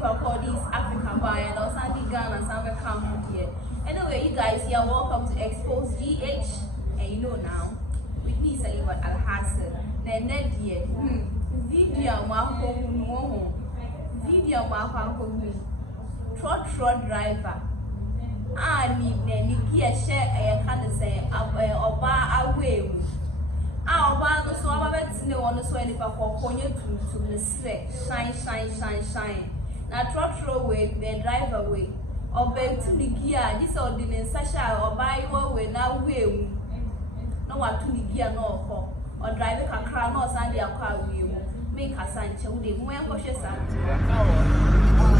call these African buyer and Sandy Ghana and Sandy come here. Anyway, you guys here, welcome to Expose GH. And you know now, with me Saliba Al Hassan. Then video Mako trot driver. I need Nikia share a kind of say or bar away. Our bar so I no one so any for Konya to the sweat, shine. Now trot away, then drive away. Or beg to Nikia, this ordinance Sasha or buy your way now way. No one to Nikia no or drive a car no Sunday a car wheel. Make a sign, child, they won't push us out.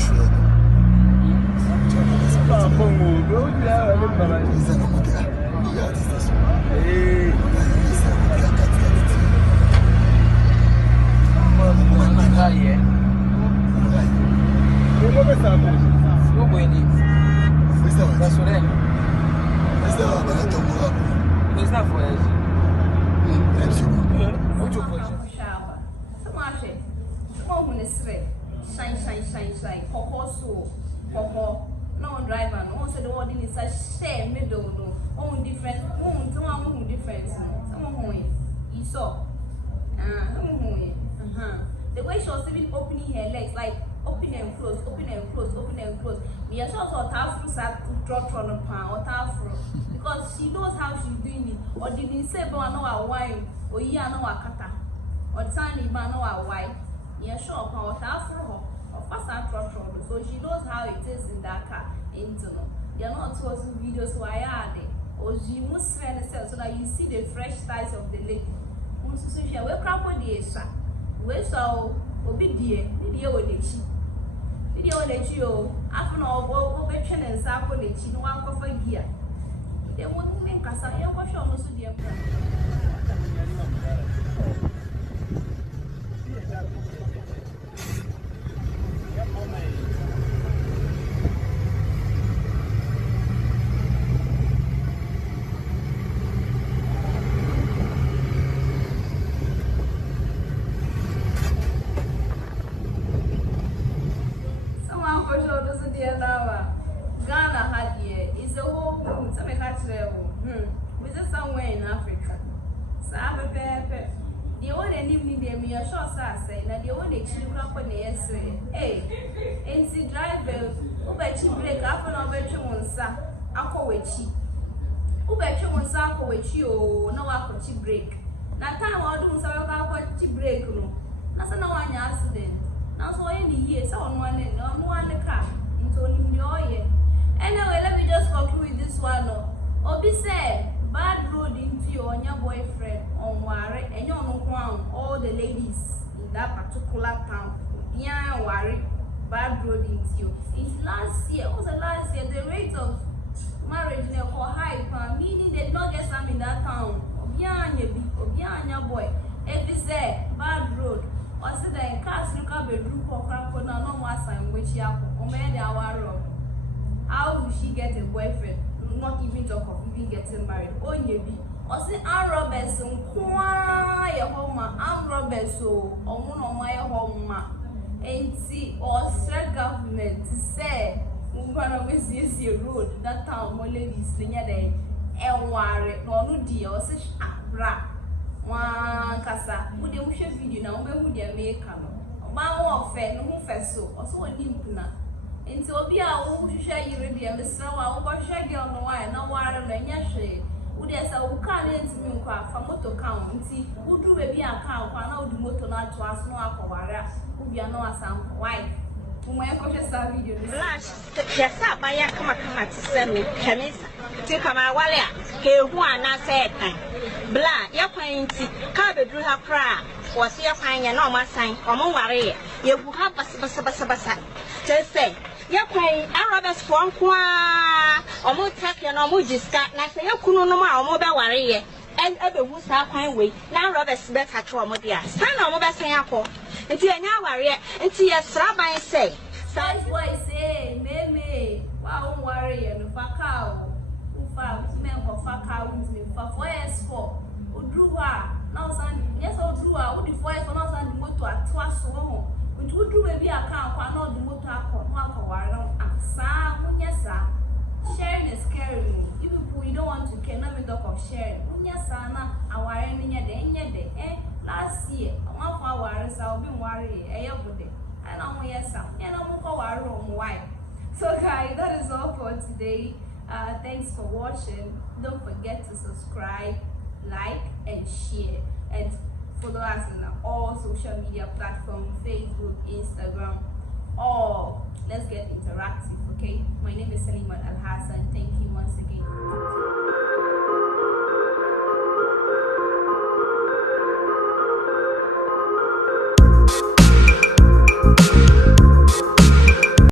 Shine. Coco, no driver, no said the word in such shame, middle, no, own different, someone different, someone who you saw. The way she was even opening her legs, like open and close. Me a short or tough sat drop on a pan or tough because she knows how she's doing it, or didn't say, but I know our wife, or you know our kata, or tiny man know our wife. Me a short or tough so she knows how it is in that car. They are not posting videos why are they? Or she must spend herself so that you see the fresh styles of the lady. So she will crap with the extra. We saw video with the cheap. Video with the cheap. After all, we're trying to sample the cheap. No one for gear. They won't make us a young question also dear. Ghana had here is a whole some level. We just somewhere in Africa. So I'm a pepper. The only evening they me a short say that the only children on the essay. Hey, and see driver who bet you break up and over to one sa, uncle with cheap. Who bet you one sa with you, no uncle cheap break. Now time I'll do some of cheap break. That's no one accident. Now so any years on one end, on one car. Anyway, let me just conclude with this one. Obi said, bad road into you on your boyfriend on Wari, and you're no crown. All the ladies in that particular town, yeah, Wari, bad road into you. It's last year, the rate of marriage for high, meaning they did not get some in that town. Obianya boy, if he said, bad road. Or say that in cars look up a group of crap now no more sign which you have how will she get a boyfriend? Not even talk of even getting married. Oh maybe. Or say Ann Robertson quiet home Ann Robertson or my home and see or state government to say one of us is the road that town more ladies near there and worry no dear or such bra. One kasa, who they wish video now, who they make no. Man, fair, no so, or so a limpna. And so be our who share you ready and the snow, I share girl no wire, no water, and yashay. Who there's a who can't enter me from motor count and see who do baby account, and now the motor not to us no aqua, who be a no assam, why? Blanche, yes, I come to send me, Chemis, take my wallet, here one I said, Blanche, you're playing tea, carve drew her cry, was your fine and all my sign, or more worry, you will have a just say, you're playing Arabs for qua, or more tacky and almost discard, and I say, you couldn't know my mobile worry. And ever who start fine way, now Robert's better to a modia. Stand on mobile saying apple. Until an hour yet, until your rabbi say. That's why I say, Meme, wow, worry and Fakao, who found men for Fakao with me for 4 years for, who drew her. Now, son, yes, I'll drew her, who the 4 years for now, son, go to a twice home. Which would do maybe a car, not the motor, sharing is caring. If you don't want to care, not me talk of sharing. Last year, one for hours, I'll be worried. And I'm yes, and I'm why. So, guys, that is all for today. Thanks for watching. Don't forget to subscribe, like, and share. And follow us on all social media platforms, Facebook, Instagram, all. Let's get interactive, okay? My name is Saliman Al Hassan. Thank you once again.